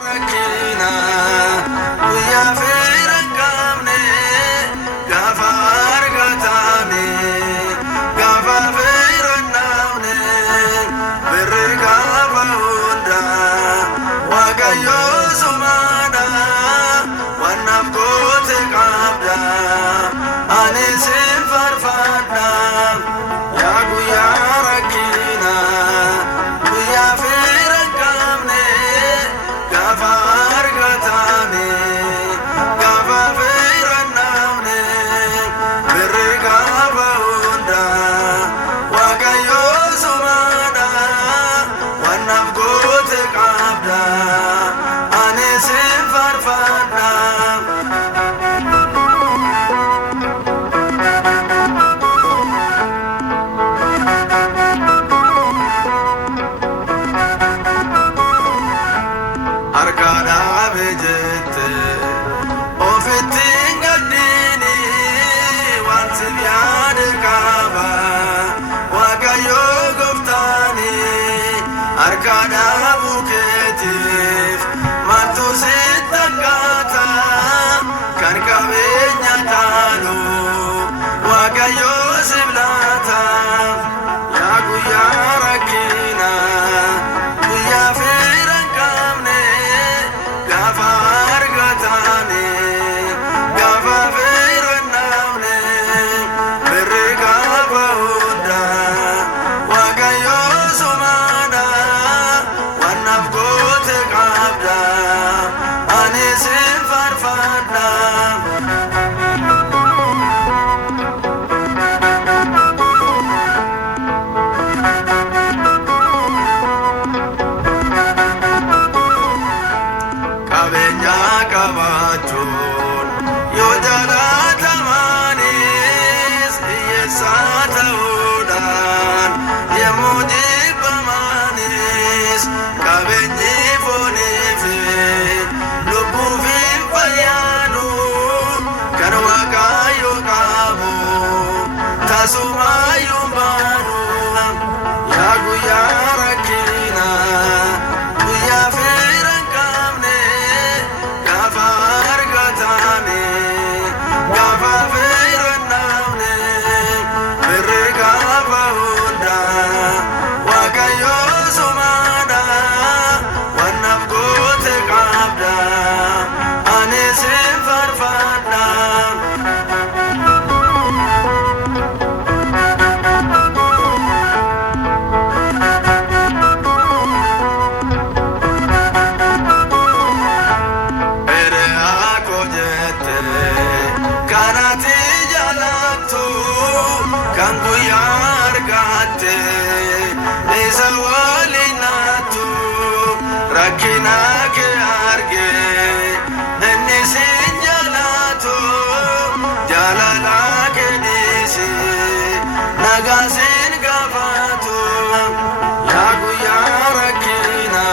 Rakina, guyyaa feera qabne gaafa argatame gaafa feera naamne birri gaafa hunda waaqayyo sumaadha wannaaf goote qabda ani sin farfadha yaa guyyaa rakkina guyyaa feera qabne gaafa argatame gaafa feera naamne birri gaafa hunda waaqayyo sumaadha wannaaf goote qabda ani sin farfadha. Arkada bejete ofitin gadini wanti biade kaba wakayo goftani arkada buketif mantu sitakata kan kabenya tanu wakayo siblata ya guya rakina guya feera qabne gaafa argatame gaafa feera naamne birri gaafa hunda waaqayyo sumaadha wannaaf goote qabda ani sin farfadha. Qabeenya qabaachuun yoo jaalatamanis hiyyeessaa ta'uudhaan yemmuu jibbamanis qabeenyi foonii fi lubbuuf hin fayyadu kan waaqayyo qabu tasumaayyuu hin baanu yaa guyyaa rakkina guyyaa feera hin qabne gaafa argatame gaafa feera naamne birri gaafa hunda waaqayyo sumaadha wannaaf goote qabda ani sin farfadha. Ere ako jette kanati jalattu kan guyyaa argatte isa waliinatu rakkina kee arge inni sin jalatu jaalala kee dhiisi nagaa sin gaafatu yaa guyyaa rakkina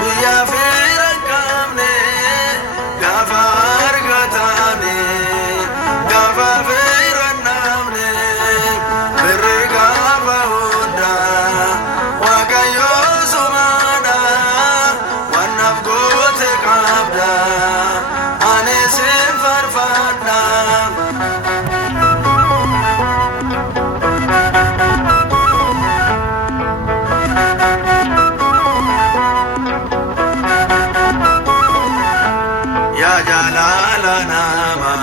guyyaa feera hin qabne gaafa argatame gaafa feera naamne birri gaafa hunda waaqayyo sumaadha wannaaf goote qabda ani sin farfadha. Yaa jaalala nama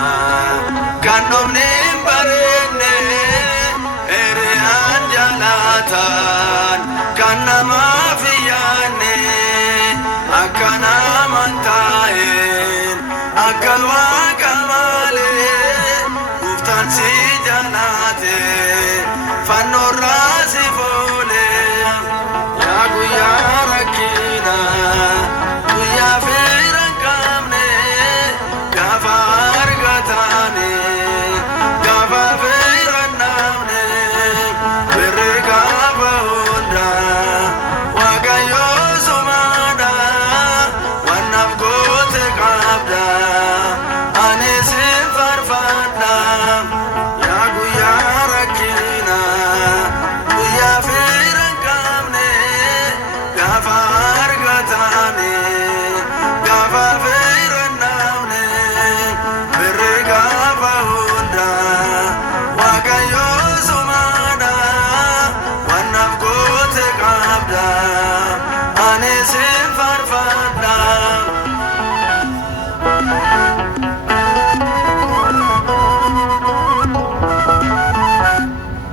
kan dhumni hin bareedne hiriyaan jaalatan kan namaaf hin yaadne akka naman taa'een akka waaqa malee gooftaan si jaalate fannoorraa si foole yaa guyyaa rakkina guyyaa feera hin qabne gaafa argatame gaafa feera naamne birri gaafa hunda waaqayyo sumaadha wannaaf goote qabda qabda